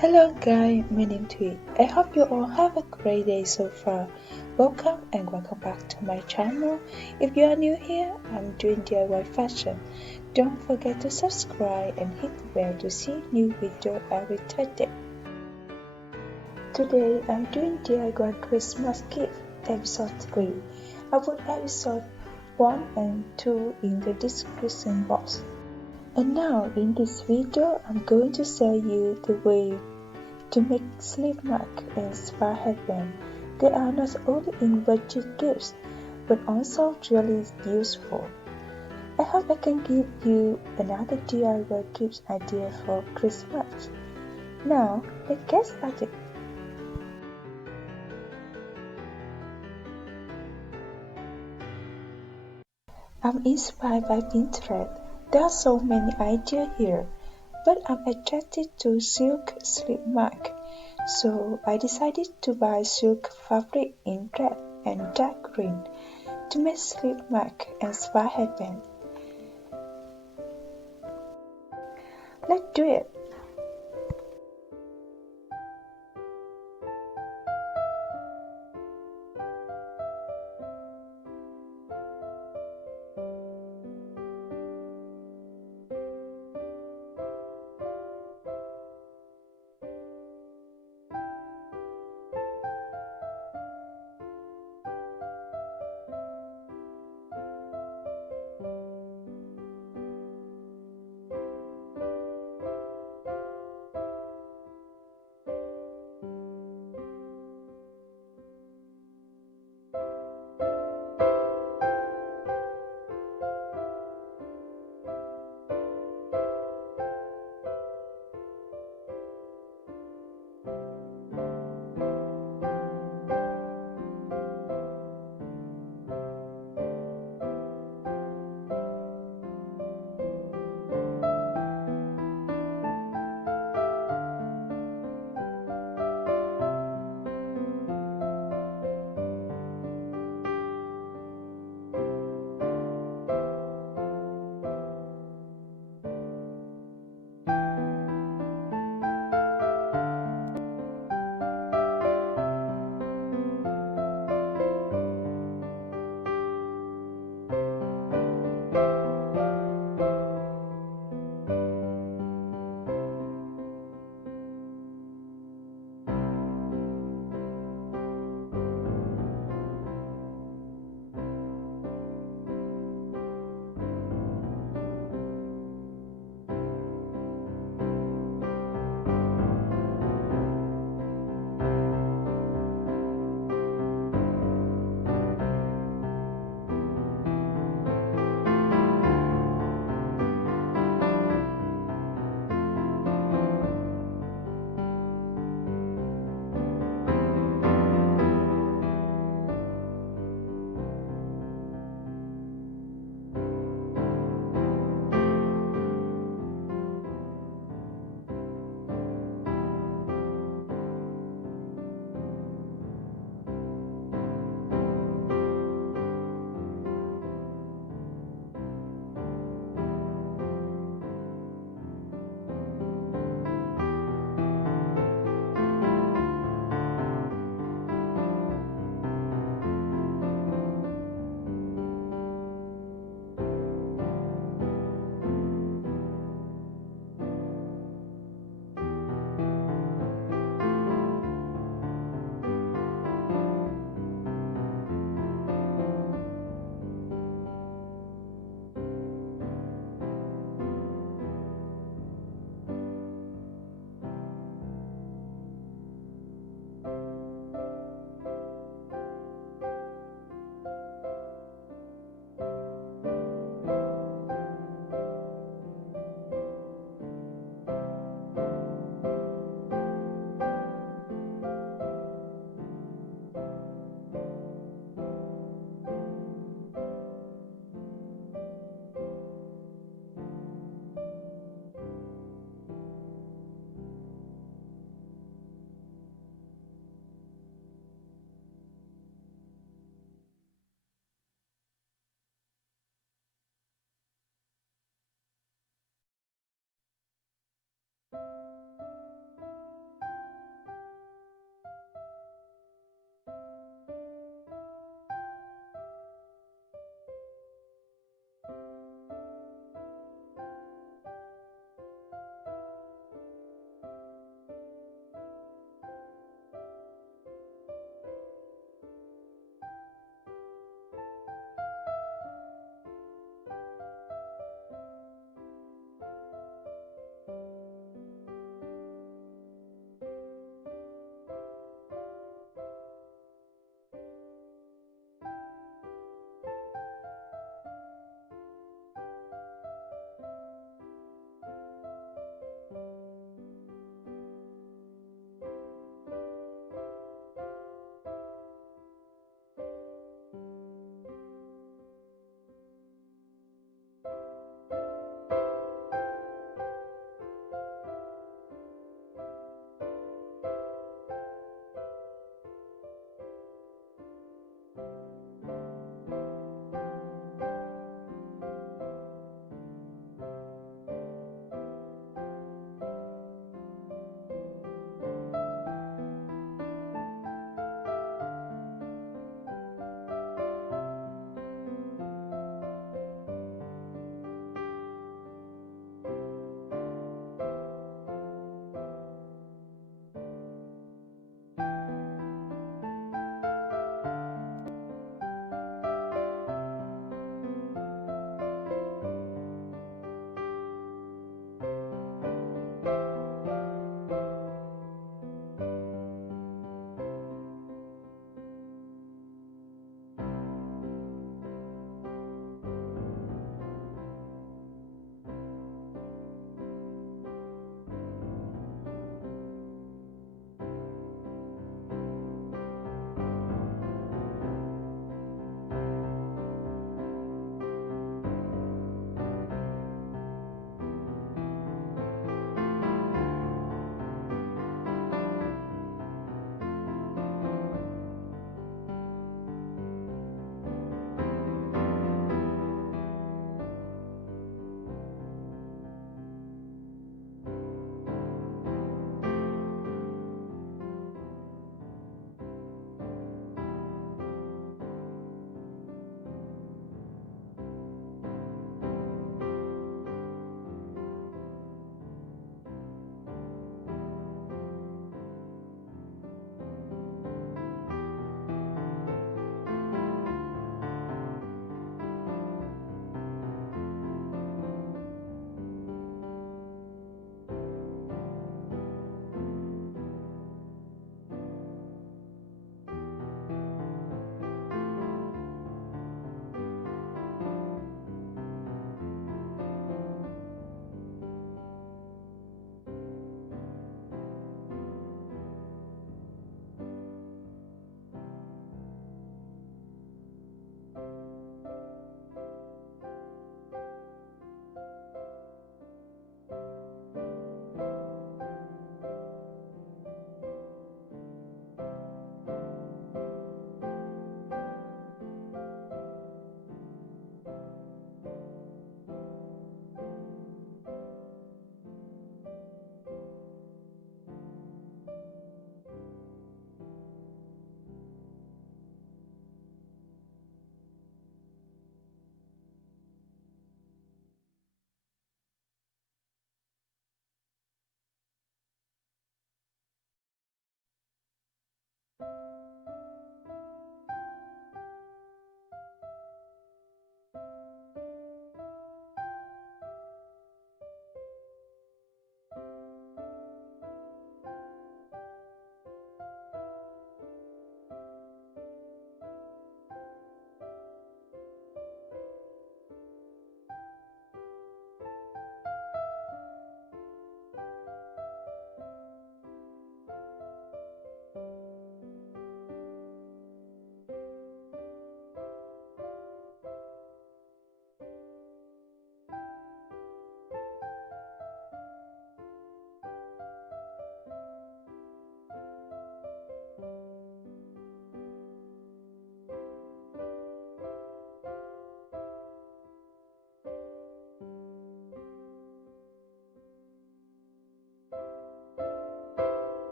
Hello guys, my name is Thủy. I hope you all have a great day so far. Welcome back to my channel. If you are new here, I'm doing DIY fashion. Don't forget to subscribe and hit the bell to see new video every Thursday. Today I'm doing DIY Christmas gift episode 3. I put episode 1 and 2 in the description box. And now in this video I'm going to show you the way to make sleeve mark and spa headband. They are not only in budget gifts but also really useful. I hope I can give you another DIY gift idea for Christmas. Now let's get started. I'm inspired by Pinterest. There are so many ideas here, but I'm attracted to silk sleeve mark. So I decided to buy silk fabric in red and dark green to make sleeve mark and spa headband. Let's do it!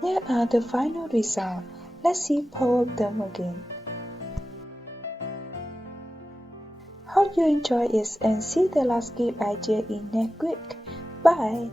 Here are the final results. Let's see both of them again. Hope you enjoy it and see the last gift idea in next week. Bye!